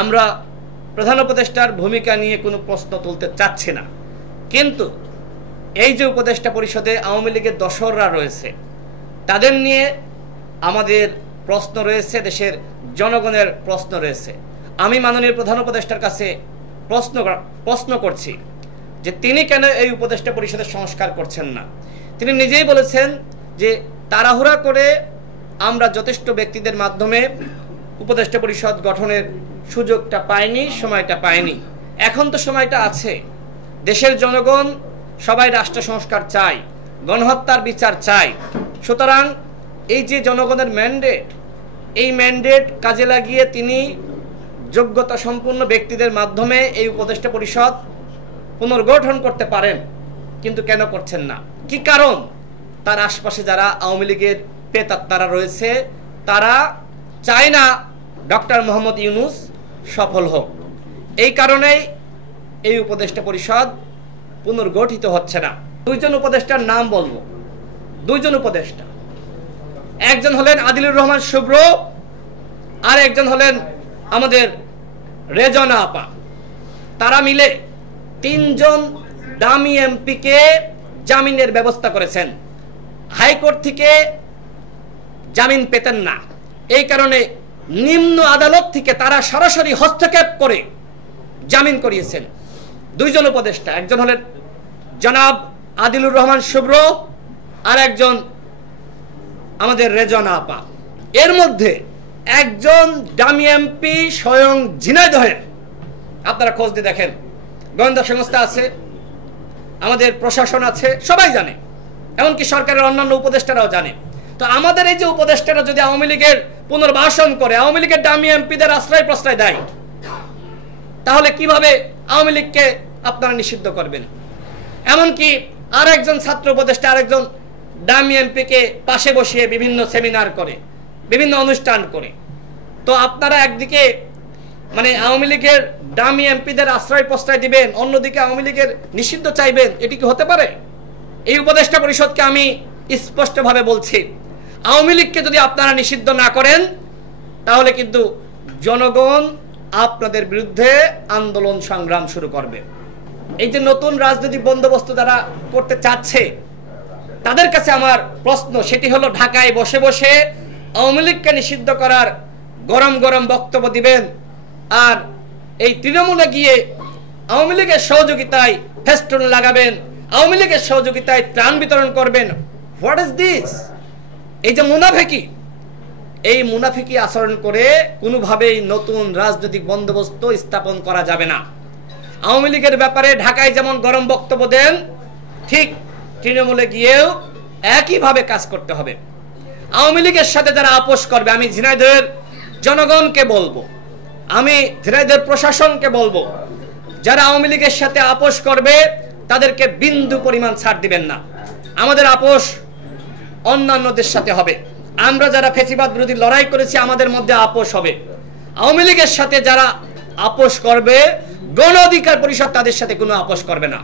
আমরা প্রধান উপদেষ্টার ভূমিকা নিয়ে কোনো প্রশ্ন তুলতে চাচ্ছি না, কিন্তু এই যে উপদেষ্টা পরিষদে আওয়ামী লীগের দোসররা রয়েছে তাদের নিয়ে আমাদের প্রশ্ন রয়েছে, দেশের জনগণের প্রশ্ন রয়েছে। আমি মাননীয় প্রধান উপদেষ্টার কাছে প্রশ্ন করছি যে তিনি কেন এই উপদেষ্টা পরিষদের সংস্কার করছেন না। তিনি নিজেই বলেছেন যে তাড়াহুড়া করে আমরা যথেষ্ট ব্যক্তিদের মাধ্যমে উপদেষ্টা পরিষদ গঠনের সুযোগটা পাইনি, সময়টা পাইনি। এখন তো সময়টা আছে। দেশের জনগণ সবাই রাষ্ট্র সংস্কার চায়, গণহত্যার বিচার চায়। সুতরাং এই যে জনগণের ম্যান্ডেট, এই ম্যান্ডেট কাজে লাগিয়ে তিনি যোগ্যতা সম্পন্ন ব্যক্তিদের মাধ্যমে এই উপদেষ্টা পরিষদ পুনর্গঠন করতে পারেন, কিন্তু কেন করছেন না? কি কারণ? তার আশপাশে যারা আওয়ামী লীগের প্রেতাত্মারা রয়েছে তারা চায় না ডক্টর মোহাম্মদ ইউনূস সফল হোক। এই কারণেই এই উপদেষ্টা পরিষদ পুনর্গঠিত হচ্ছে না। দুইজন উপদেষ্টার নাম বলবো। দুইজন উপদেষ্টা, একজন হলেন আদিলুর রহমান শুভ্র, আর একজন হলেন আমাদের রেজনা আপা। তারা মিলে তিনজন দামি এমপিকে জামিনের ব্যবস্থা করেছেন। হাইকোর্ট থেকে জামিন পেতেন না, এই কারণে নিম্ন আদালত থেকে তারা সরাসরি হস্তক্ষেপ করে জামিন করিয়েছেন। দুইজন উপদেষ্টা, একজন হলেন জনাব আদিলুর রহমান শুভ্র, আর একজন আমাদের রেজনা আপা। এর মধ্যে একজন দামি এমপি স্বয়ং ঝিনাইদহের, আপনারা খোঁজ দিয়ে দেখেন, গোয়েন্দা সংস্থা আছে, আমাদের প্রশাসন আছে, সবাই জানে, এমনকি সরকারের অন্যান্য উপদেষ্টারাও জানে। তো আমাদের এই যে উপদেষ্টারা যদি আওয়ামী লীগের পুনর্বাসন করে, আওয়ামী লীগের দামি এমপিদের আশ্রয় প্রশ্রয় দেয়, তাহলে কিভাবে আওয়ামী লীগকে আপনারা নিষিদ্ধ করবেন? এমনকি আর একজন ছাত্র উপদেষ্টা আরেকজন দামি এমপিকে পাশে বসিয়ে বিভিন্ন সেমিনার করে, বিভিন্ন অনুষ্ঠান করে। তো আপনারা একদিকে মানে আওয়ামী লীগের দামি এমপিদের আশ্রয় প্রশ্রয় দিবেন, অন্যদিকে আওয়ামী লীগের নিষিদ্ধ চাইবেন, এটি কি হতে পারে? এই উপদেষ্টা পরিষদকে আমি স্পষ্টভাবে বলছি, আওয়ামী লীগকে যদি আপনারা নিষিদ্ধ না করেন তাহলে কিন্তু জনগণ আপনাদের বিরুদ্ধে আন্দোলন সংগ্রাম শুরু করবে। এই যে নতুন রাজনৈতিক বন্দোবস্ত যারা করতে চাচ্ছে তাদের কাছে আমার প্রশ্ন, সেটি হলো ঢাকায় বসে বসে আওয়ামী লীগকে নিষিদ্ধ করার গরম গরম বক্তব্য দিবেন, আর এই তৃণমূলে গিয়ে আওয়ামী লীগের সহযোগিতায় ফেস্টুন লাগাবেন, আওয়ামী লীগের সহযোগিতায় ত্রাণ বিতরণ করবেন। What is this? এই যে মুনাফিকি, এই মুনাফিকি আচরণ করে কোনোভাবেই নতুন রাজনৈতিক বন্দোবস্ত স্থাপন করা যাবে না। আওয়ামী লীগের ব্যাপারে ঢাকায় যেমন গরম বক্তব্য দেন, ঠিক তৃণমূলে গিয়েও একইভাবে কাজ করতে হবে। আওয়ামী লীগের সাথে যারা আপোষ করবে, আমি ঝিনাইদহের জনগণকে বলবো, আমি ঝিনাইদহের প্রশাসনকে বলবো, যারা আওয়ামী লীগের সাথে আপোষ করবে তাদেরকে বিন্দু পরিমাণ ছাড় দিবেন না। আমাদের আপোষ অন্যান্যদের সাথে হবে। আমরা যারা ফ্যাসিবাদ বিরোধী লড়াই করেছি আমাদের মধ্যে আপোষ হবে। আওয়ামী লীগের সাথে যারা আপোষ করবে, গণ অধিকার পরিষদ তাদের সাথে কোনো আপোষ করবে না।